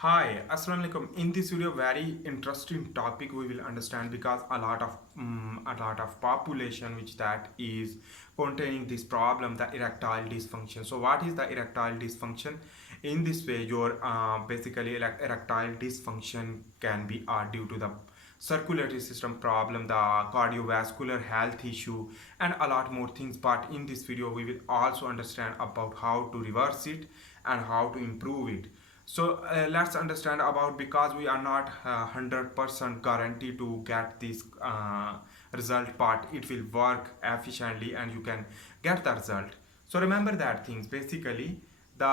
Hi, Assalamu alaikum. In this video, very interesting topic we will understand because a lot of population which that is containing this problem, the erectile dysfunction. So, what is the erectile dysfunction? In this way, your basically erectile dysfunction can be due to the circulatory system problem, the cardiovascular health issue, and a lot more things. But in this video, we will also understand about how to reverse it and how to improve it. So let's understand about, because we are not 100% guaranteed to get this result, but it will work efficiently and you can get the result. So remember that things basically, the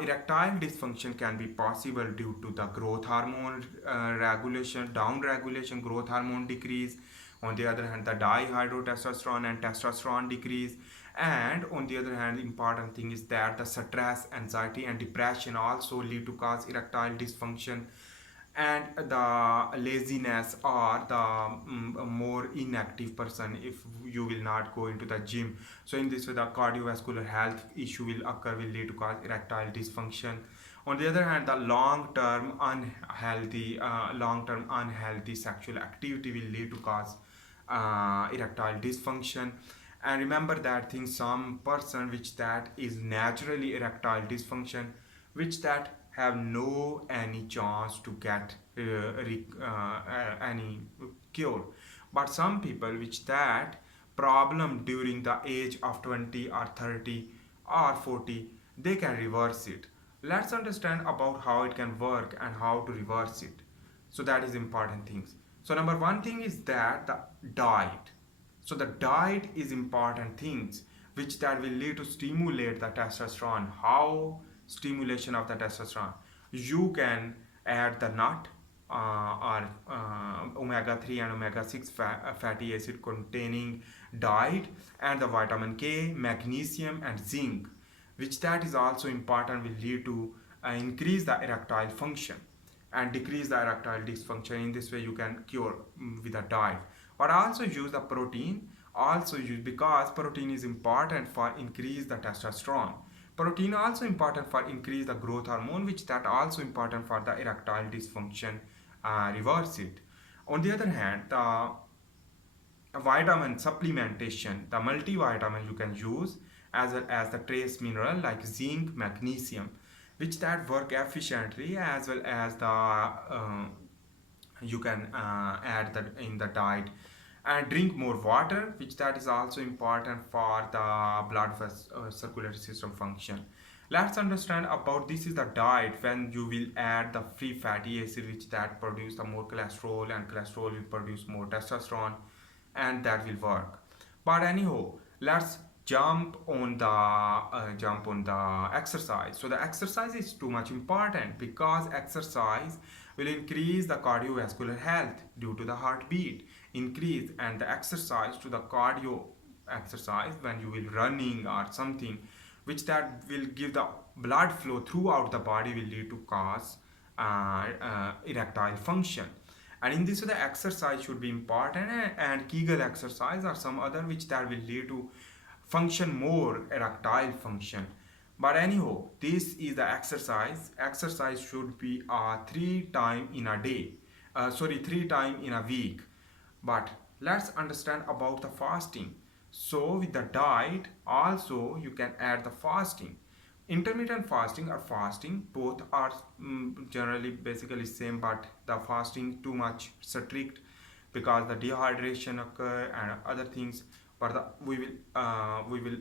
erectile dysfunction can be possible due to the growth hormone regulation, down regulation, growth hormone decrease. On the other hand, the dihydrotestosterone and testosterone decrease. And on the other hand, important thing is that the stress, anxiety and depression also lead to cause erectile dysfunction. And the laziness or the more inactive person, if you will not go into the gym, so in this way the cardiovascular health issue will occur, will lead to cause erectile dysfunction. On the other hand, the long-term unhealthy sexual activity will lead to cause erectile dysfunction. And remember that thing, some person which that is naturally erectile dysfunction, which that have no any chance to get any cure. But some people which that problem during the age of 20 or 30 or 40, they can reverse it. Let's understand about how it can work and how to reverse it. So that is important things. So number one thing is that the diet. So the diet is important things which that will lead to stimulate the testosterone. How stimulation of the testosterone? You can add the nut or omega 3 and omega 6 fatty acid containing diet, and the vitamin K, magnesium and zinc, which that is also important, will lead to increase the erectile function and decrease the erectile dysfunction. In this way you can cure with a diet. But also use the protein, also use, because protein is important for increase the testosterone. Protein also important for increase the growth hormone, which that also important for the erectile dysfunction, reverse it. On the other hand, the vitamin supplementation, the multivitamin you can use, as well as the trace mineral like zinc, magnesium, which that work efficiently, as well as the you can add that in the diet. And drink more water, which that is also important for the circulatory system function. Let's understand about, this is the diet when you will add the free fatty acid, which that produce the more cholesterol, and cholesterol will produce more testosterone, and that will work. But anyhow, let's jump on the exercise. So the exercise is too much important, because exercise will increase the cardiovascular health due to the heartbeat increase. And the exercise to the cardio exercise, when you will running or something, which that will give the blood flow throughout the body, will lead to cause erectile function. And in this way the exercise should be important, and Kegel exercise or some other which that will lead to function more erectile function. But anyhow, this is the exercise should be 3 times in a day, 3 times in a week. But let's understand about the fasting. So with the diet also you can add the fasting. Intermittent fasting or fasting, both are generally basically same, but the fasting too much strict because the dehydration occur and other things. But we will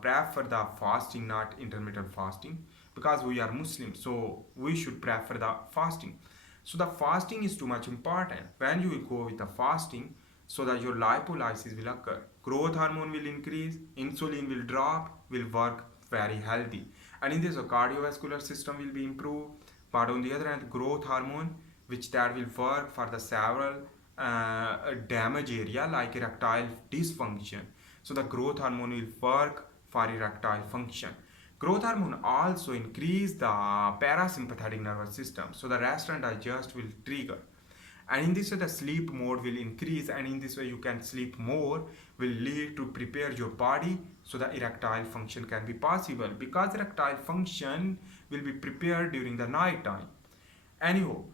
prefer the fasting, not intermittent fasting, because we are Muslim, so we should prefer the fasting. So the fasting is too much important. When you will go with the fasting, so that your lipolysis will occur, growth hormone will increase, insulin will drop, will work very healthy. And in this, the cardiovascular system will be improved. But on the other hand, growth hormone, which that will work for the several damage area like erectile dysfunction. So the growth hormone will work for erectile function. Growth hormone also increase the parasympathetic nervous system, so the rest and digest will trigger. And in this way the sleep mode will increase, and in this way you can sleep more, will lead to prepare your body so the erectile function can be possible, because erectile function will be prepared during the night time. Anyhow,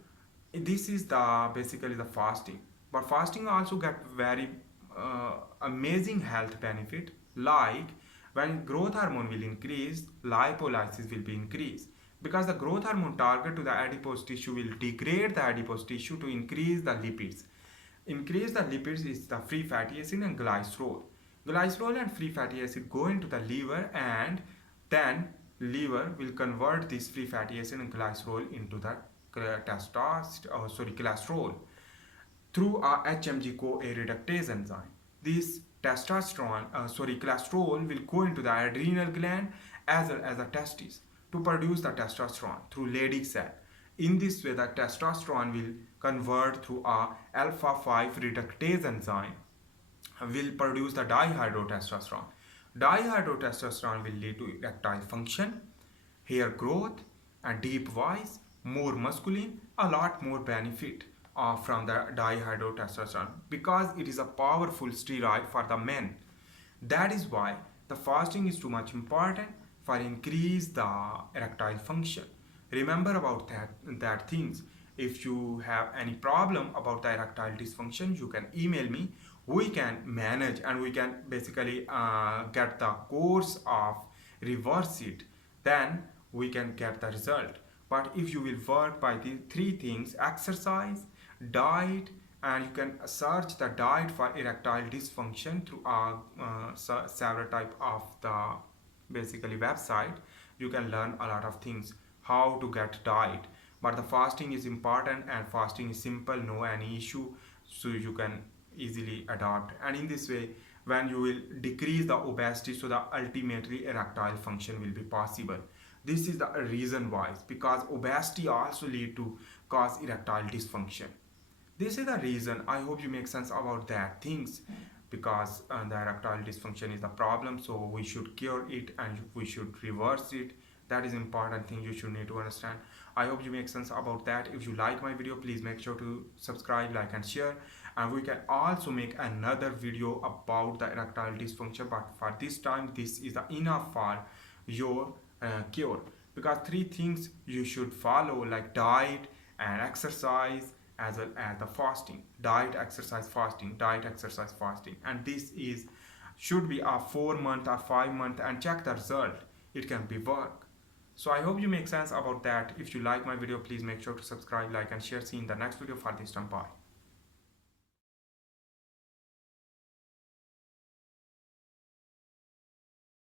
this is the basically the fasting, but fasting also get very amazing health benefit, like when growth hormone will increase, lipolysis will be increased, because the growth hormone target to the adipose tissue will degrade the adipose tissue to increase the lipids. Increase the lipids is the free fatty acid and glycerol. Glycerol and free fatty acid go into the liver, and then liver will convert this free fatty acid and glycerol into the cholesterol through a HMG-CoA reductase enzyme. This cholesterol will go into the adrenal gland as well as the testes to produce the testosterone through Leydig cell. In this way, the testosterone will convert through a alpha 5 reductase enzyme will produce the dihydrotestosterone. Dihydrotestosterone will lead to erectile function, hair growth, and deep voice, more masculine, a lot more benefit from the dihydrotestosterone because it is a powerful steroid for the men. That is why the fasting is too much important for increase the erectile function. Remember about that things. If you have any problem about the erectile dysfunction, you can email me. We can manage and we can basically get the course of reverse it. Then we can get the result. But if you will work by the three things: exercise, diet, and you can search the diet for erectile dysfunction through several type of the basically website. You can learn a lot of things how to get diet, but the fasting is important and fasting is simple, no any issue, so you can easily adopt. And in this way, when you will decrease the obesity, so the ultimately erectile function will be possible. This is the reason why, because obesity also lead to cause erectile dysfunction. This is the reason. I hope you make sense about that things, because the erectile dysfunction is the problem, so we should cure it and we should reverse it. That is important thing you should need to understand. I hope you make sense about that. If you like my video, please make sure to subscribe, like, and share. And we can also make another video about the erectile dysfunction, but for this time this is the enough for your cure, because three things you should follow, like diet and exercise as well as the fasting. Diet, exercise, fasting, diet, exercise, fasting, and this is should be a 4 month or 5 month, and check the result. It can be work. So I hope you make sense about that. If you like my video, please make sure to subscribe, like, and share. See you in the next video. For this time, bye.